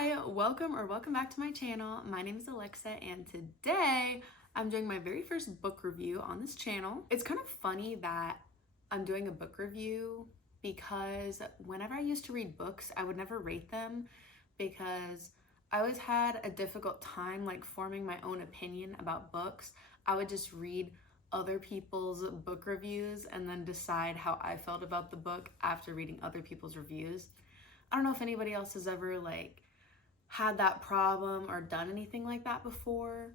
Hi, welcome back to my channel. My name is Alexa and today I'm doing my very first book review on this channel. It's kind of funny that I'm doing a book review because whenever I used to read books, I would never rate them because I always had a difficult time like forming my own opinion about books. I would just read other people's book reviews and then decide how I felt about the book after reading other people's reviews. I don't know if anybody else has ever like had that problem or done anything like that before,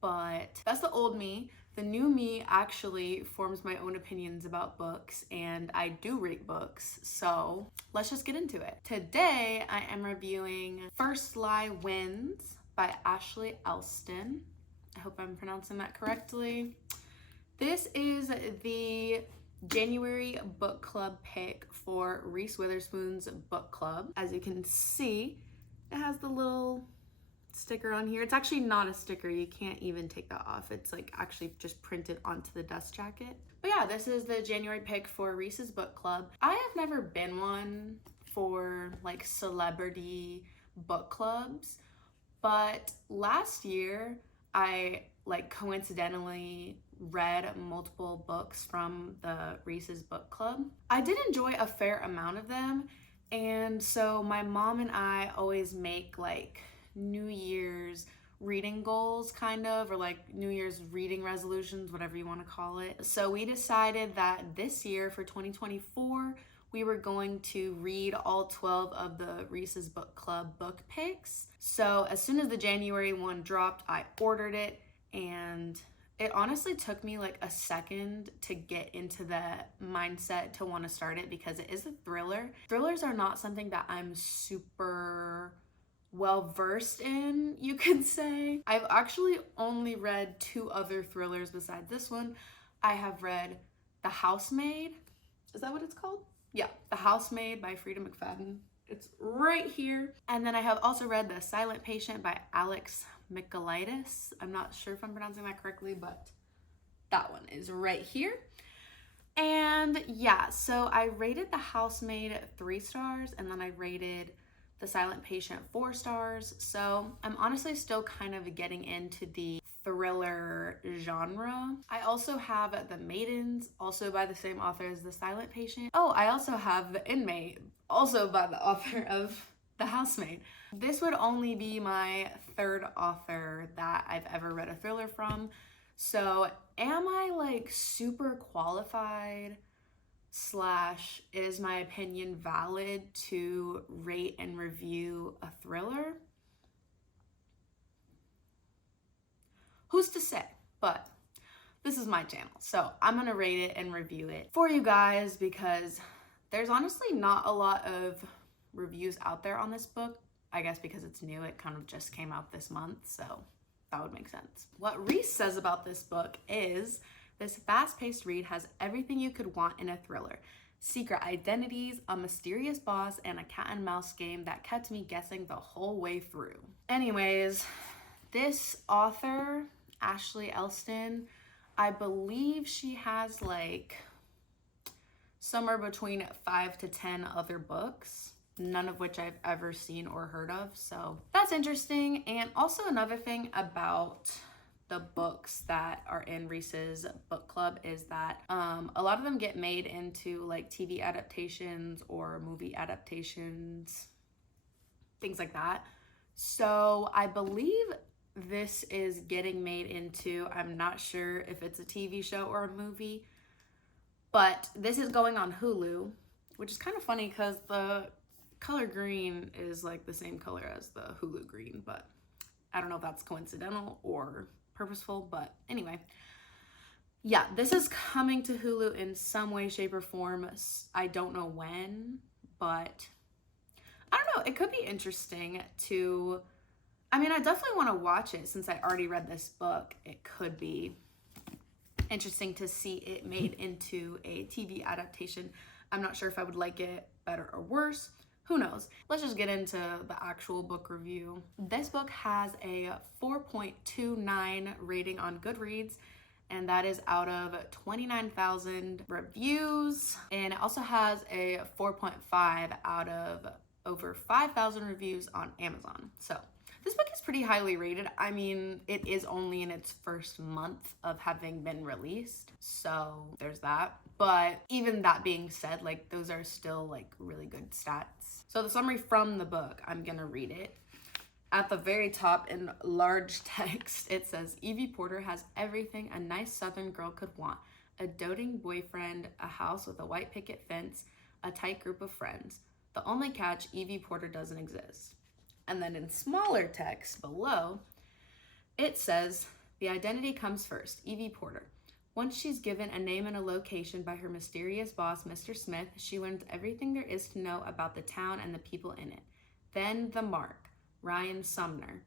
but that's the old me. The new me actually forms my own opinions about books and I do rate books, so let's just get into it. Today I am reviewing First Lie Wins by Ashley Elston. I hope I'm pronouncing that correctly. This is the January book club pick for Reese Witherspoon's book club. As you can see, it has the little sticker on here. It's actually not a sticker. You can't even take that off. It's like actually just printed onto the dust jacket. But yeah, this is the January pick for Reese's book club. I have never been one for like celebrity book clubs, but last year I like coincidentally read multiple books from the Reese's book club. I did enjoy a fair amount of them, and so my mom and I always make like New Year's reading goals kind of, or like New Year's reading resolutions, whatever you want to call it. So we decided that this year for 2024 we were going to read all 12 of the Reese's book club book picks. So as soon as the January one dropped, I ordered it, and it honestly took me like a second to get into the mindset to want to start it because it is a thriller. Thrillers are not something that I'm super well versed in, you could say. I've actually only read 2 other thrillers besides this one. I have read The Housemaid. Is that what it's called? Yeah, The Housemaid by Frida McFadden. It's right here. And then I have also read The Silent Patient by Alex Michaelides. I'm not sure if I'm pronouncing that correctly, but that one is right here. And yeah, so I rated The Housemaid 3 stars, and then I rated The Silent Patient 4 stars. So I'm honestly still kind of getting into the thriller genre. I also have The Maidens, also by the same author as The Silent Patient. Oh, I also have The Inmate, also by the author of The Housemaid. This would only be my 3rd author that I've ever read a thriller from. So am I like super qualified / is my opinion valid to rate and review a thriller? Who's to say? But this is my channel, so I'm gonna rate it and review it for you guys because there's honestly not a lot of reviews out there on this book. I guess because it's new, it kind of just came out this month, so that would make sense. What Reese says about this book is, this fast-paced read has everything you could want in a thriller. Secret identities, a mysterious boss, and a cat and mouse game that kept me guessing the whole way through. Anyways, this author, Ashley Elston, I believe she has like somewhere between 5 to 10 other books, none of which I've ever seen or heard of, so that's interesting. And also another thing about the books that are in Reese's book club is that a lot of them get made into like TV adaptations or movie adaptations, things like that. So I believe this is getting made into, I'm not sure if it's a TV show or a movie, but this is going on Hulu, which is kind of funny because the color green is like the same color as the Hulu green, but I don't know if that's coincidental or purposeful, but anyway. Yeah, this is coming to Hulu in some way, shape, or form. I don't know when, but I don't know. It could be interesting to, I mean, I definitely want to watch it since I already read this book. It could be interesting to see it made into a TV adaptation. I'm not sure if I would like it better or worse. Who knows? Let's just get into the actual book review. This book has a 4.29 rating on Goodreads, and that is out of 29,000 reviews. And it also has a 4.5 out of over 5,000 reviews on Amazon. So this book is pretty highly rated. I mean, it is only in its first month of having been released, so there's that. But even that being said, like, those are still like really good stats. So the summary from the book, I'm gonna read it. At the very top in large text, it says, Evie Porter has everything a nice Southern girl could want. A doting boyfriend, a house with a white picket fence, a tight group of friends. The only catch, Evie Porter doesn't exist. And then in smaller text below, it says, the identity comes first, Evie Porter. Once she's given a name and a location by her mysterious boss, Mr. Smith, she learns everything there is to know about the town and the people in it. Then the mark, Ryan Sumner.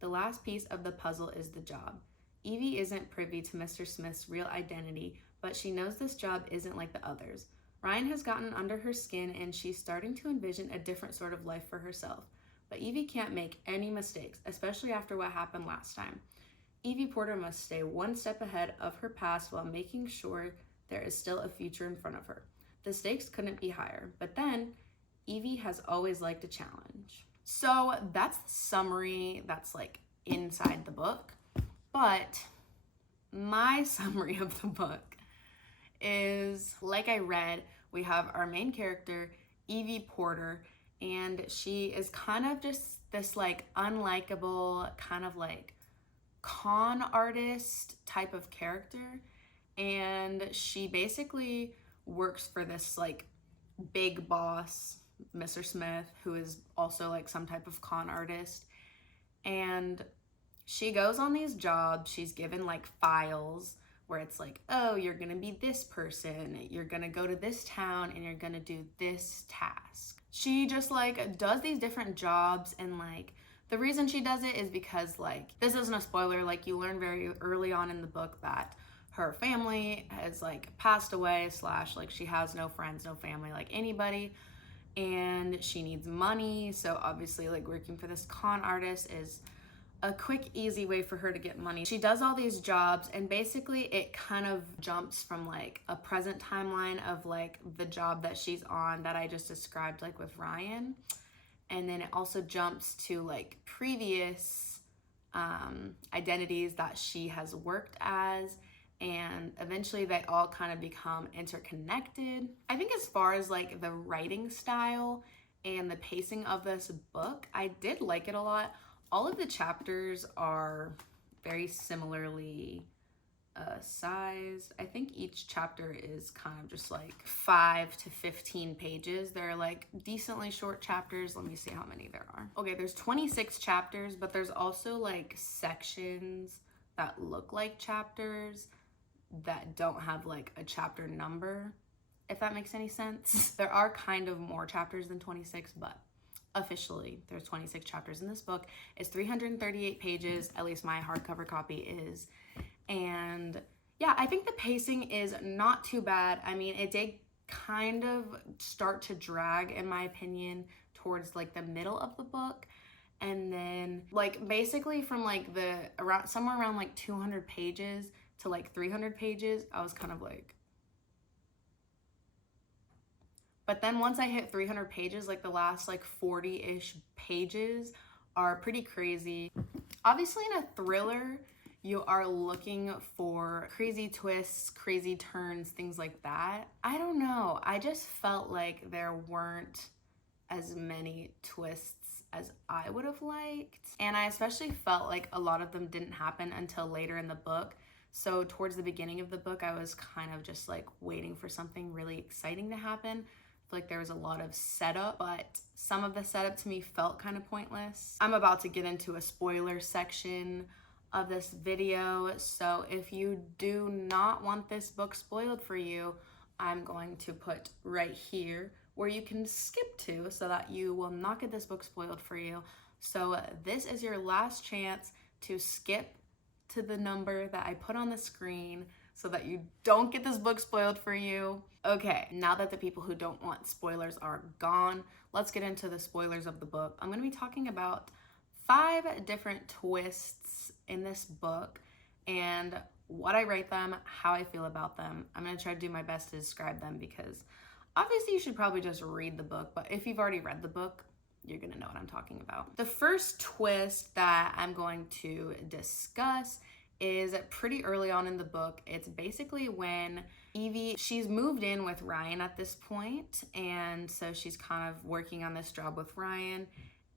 The last piece of the puzzle is the job. Evie isn't privy to Mr. Smith's real identity, but she knows this job isn't like the others. Ryan has gotten under her skin and she's starting to envision a different sort of life for herself. But Evie can't make any mistakes, especially after what happened last time. Evie Porter must stay one step ahead of her past while making sure there is still a future in front of her. The stakes couldn't be higher, but then Evie has always liked a challenge. So that's the summary that's like inside the book. But my summary of the book is, like I read, we have our main character, Evie Porter, and she is kind of just this like unlikable, kind of like con artist type of character. And she basically works for this like big boss, Mr. Smith, who is also like some type of con artist. And she goes on these jobs, she's given like files where it's like, oh, you're gonna be this person, you're gonna go to this town, and you're gonna do this task. She just like does these different jobs, and like the reason she does it is because, like, this isn't a spoiler, like you learn very early on in the book that her family has like passed away, slash like she has no friends, no family, like anybody, and she needs money. So obviously like working for this con artist is a quick, easy way for her to get money. She does all these jobs, and basically it kind of jumps from like a present timeline of like the job that she's on that I just described, like with Ryan. And then it also jumps to like previous identities that she has worked as, and eventually they all kind of become interconnected. I think as far as like the writing style and the pacing of this book, I did like it a lot. All of the chapters are very similarly sized. I think each chapter is kind of just like 5 to 15 pages. They're like decently short chapters. Let me see how many there are. Okay, there's 26 chapters, but there's also like sections that look like chapters that don't have like a chapter number, if that makes any sense. There are kind of more chapters than 26, but officially there's 26 chapters in this book. It's 338 pages, at least my hardcover copy is. And yeah, I think the pacing is not too bad. I mean, it did kind of start to drag, in my opinion, towards like the middle of the book. And then like basically from like the around somewhere around like 200 pages to like 300 pages, I was kind of like, but then once I hit 300 pages, like the last like 40-ish pages are pretty crazy. Obviously in a thriller, you are looking for crazy twists, crazy turns, things like that. I don't know. I just felt like there weren't as many twists as I would have liked. And I especially felt like a lot of them didn't happen until later in the book. So towards the beginning of the book, I was kind of just like waiting for something really exciting to happen. Like there was a lot of setup, but some of the setup to me felt kind of pointless. I'm about to get into a spoiler section of this video, so if you do not want this book spoiled for you, I'm going to put right here where you can skip to so that you will not get this book spoiled for you. So this is your last chance to skip to the number that I put on the screen so that you don't get this book spoiled for you. Okay, now that the people who don't want spoilers are gone, let's get into the spoilers of the book. I'm gonna be talking about 5 different twists in this book and what I rate them, how I feel about them. I'm gonna try to do my best to describe them because obviously you should probably just read the book, but if you've already read the book, you're gonna know what I'm talking about. The first twist that I'm going to discuss is pretty early on in the book. It's basically when Evie, she's moved in with Ryan at this point, and so she's kind of working on this job with Ryan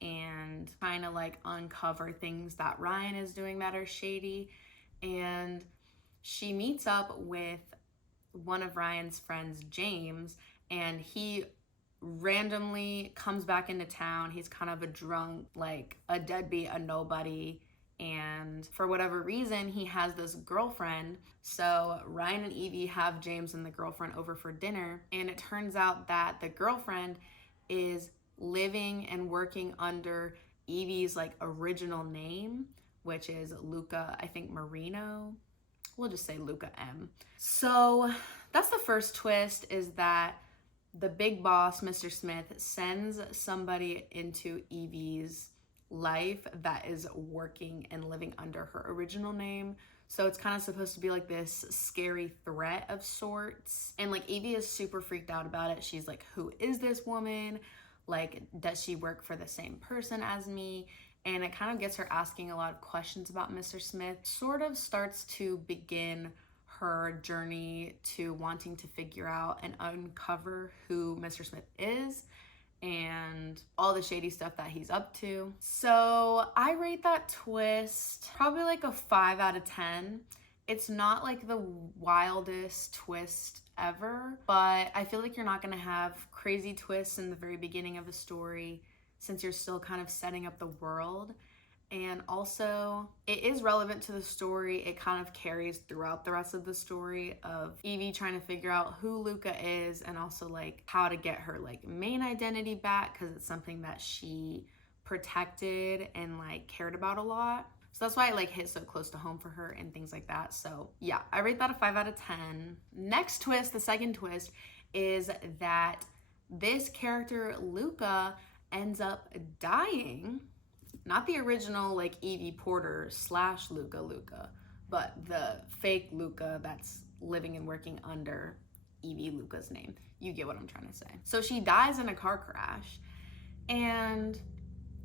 and trying to like uncover things that Ryan is doing that are shady. And she meets up with one of Ryan's friends, James, and he randomly comes back into town. He's kind of a drunk, like a deadbeat, a nobody, and for whatever reason he has this girlfriend. So Ryan and Evie have James and the girlfriend over for dinner, and it turns out that the girlfriend is living and working under Evie's like original name, which is Luca, I think Marino. We'll just say Luca M. So that's the first twist, is that the big boss, Mr. Smith, sends somebody into Evie's life that is working and living under her original name. So it's kind of supposed to be like this scary threat of sorts. And like Evie is super freaked out about it. She's like, who is this woman? Like, does she work for the same person as me? And it kind of gets her asking a lot of questions about Mr. Smith. Sort of starts to begin her journey to wanting to figure out and uncover who Mr. Smith is and all the shady stuff that he's up to. So I rate that twist probably like a 5 out of 10. It's not like the wildest twist ever, but I feel like you're not gonna have crazy twists in the very beginning of a story since you're still kind of setting up the world. And also, it is relevant to the story. It kind of carries throughout the rest of the story of Evie trying to figure out who Luca is, and also like how to get her like main identity back, because it's something that she protected and like cared about a lot. So that's why it like hit so close to home for her and things like that. So yeah, I rate that a 5 out of 10. Next twist, the second twist, is that this character Luca ends up dying. Not the original like Evie Porter / Luca, but the fake Luca that's living and working under Evie Luca's name. You get what I'm trying to say. So she dies in a car crash, and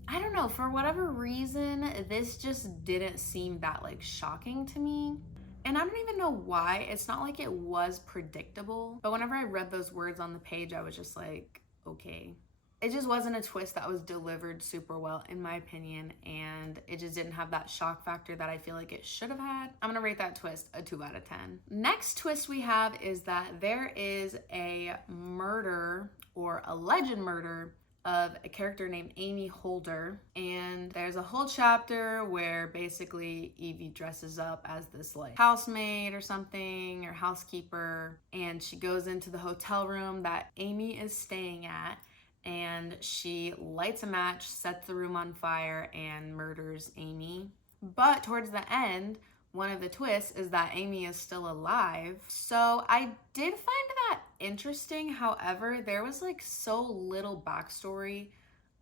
I don't know, for whatever reason, this just didn't seem that like shocking to me. And I don't even know why. It's not like it was predictable, but whenever I read those words on the page, I was just like, okay. It just wasn't a twist that was delivered super well, in my opinion, and it just didn't have that shock factor that I feel like it should have had. I'm gonna rate that twist a 2 out of 10. Next twist we have is that there is a murder, or alleged murder, of a character named Amy Holder, and there's a whole chapter where basically Evie dresses up as this like housemaid or something, or housekeeper, and she goes into the hotel room that Amy is staying at, and she lights a match, sets the room on fire, and murders Amy. But towards the end, one of the twists is that Amy is still alive. So I did find that interesting. However, there was like so little backstory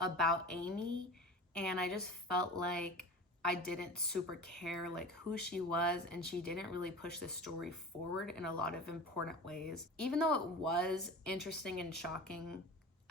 about Amy, and I just felt like I didn't super care like who she was, and she didn't really push the story forward in a lot of important ways. Even though it was interesting and shocking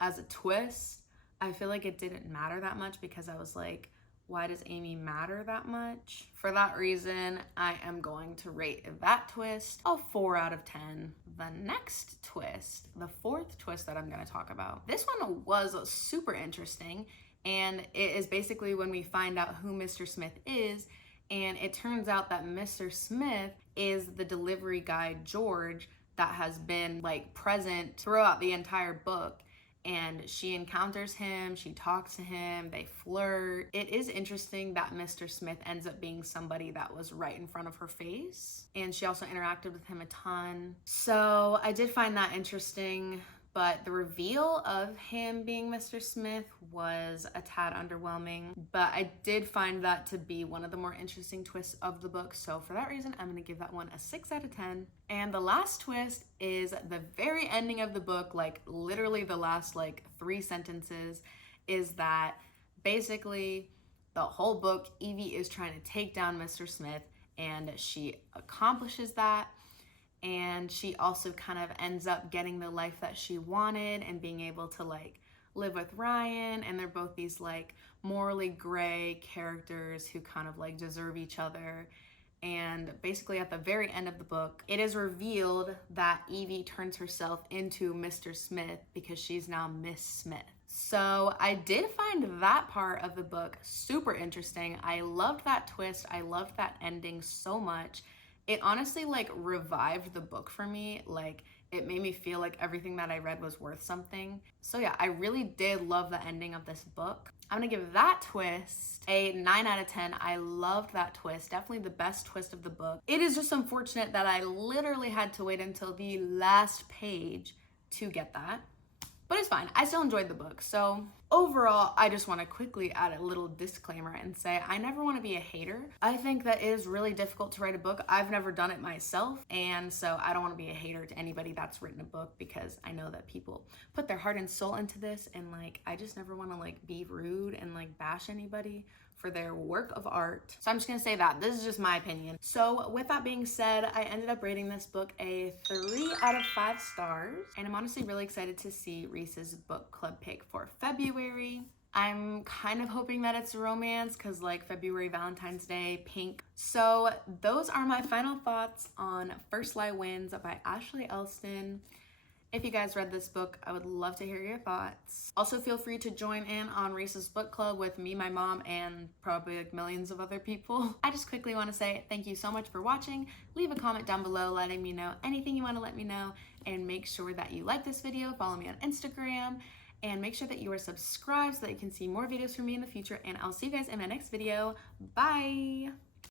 as a twist, I feel like it didn't matter that much, because I was like, why does Amy matter that much? For that reason, I am going to rate that twist a 4 out of 10. The next twist, the fourth twist that I'm gonna talk about, this one was super interesting, and it is basically when we find out who Mr. Smith is, and it turns out that Mr. Smith is the delivery guy, George, that has been like present throughout the entire book. And she encounters him, she talks to him, they flirt. It is interesting that Mr. Smith ends up being somebody that was right in front of her face. And she also interacted with him a ton. So I did find that interesting, but the reveal of him being Mr. Smith was a tad underwhelming. But I did find that to be one of the more interesting twists of the book. So for that reason, I'm gonna give that one a 6 out of 10. And the last twist is the very ending of the book, like literally the last like 3 sentences, is that basically the whole book, Evie is trying to take down Mr. Smith, and she accomplishes that. And she also kind of ends up getting the life that she wanted and being able to like live with Ryan, and they're both these like morally gray characters who kind of like deserve each other. And basically at the very end of the book, it is revealed that Evie turns herself into Mr. Smith because she's now Miss Smith. So I did find that part of the book super interesting. I loved that twist. I loved that ending so much. It honestly like revived the book for me. Like it made me feel like everything that I read was worth something. So yeah, I really did love the ending of this book. I'm gonna give that twist a 9 out of 10. I loved that twist. Definitely the best twist of the book. It is just unfortunate that I literally had to wait until the last page to get that. But it's fine. I still enjoyed the book. So overall, I just want to quickly add a little disclaimer and say I never want to be a hater. I think that it is really difficult to write a book. I've never done it myself, and so I don't want to be a hater to anybody that's written a book, because I know that people put their heart and soul into this, and like I just never want to like be rude and like bash anybody for their work of art. So I'm just gonna say that this is just my opinion. So with that being said, I ended up rating this book a 3 out of 5 stars, and I'm honestly really excited to see Reese's book club pick for February. I'm kind of hoping that it's a romance because like February, Valentine's Day, pink. So those are my final thoughts on First Lie Wins by Ashley Elston. If you guys read this book, I would love to hear your thoughts. Also, feel free to join in on Reese's book club with me, my mom, and probably like millions of other people. I just quickly want to say thank you so much for watching. Leave a comment down below letting me know anything you want to let me know, and make sure that you like this video, follow me on Instagram, and make sure that you are subscribed so that you can see more videos from me in the future. And I'll see you guys in my next video. Bye!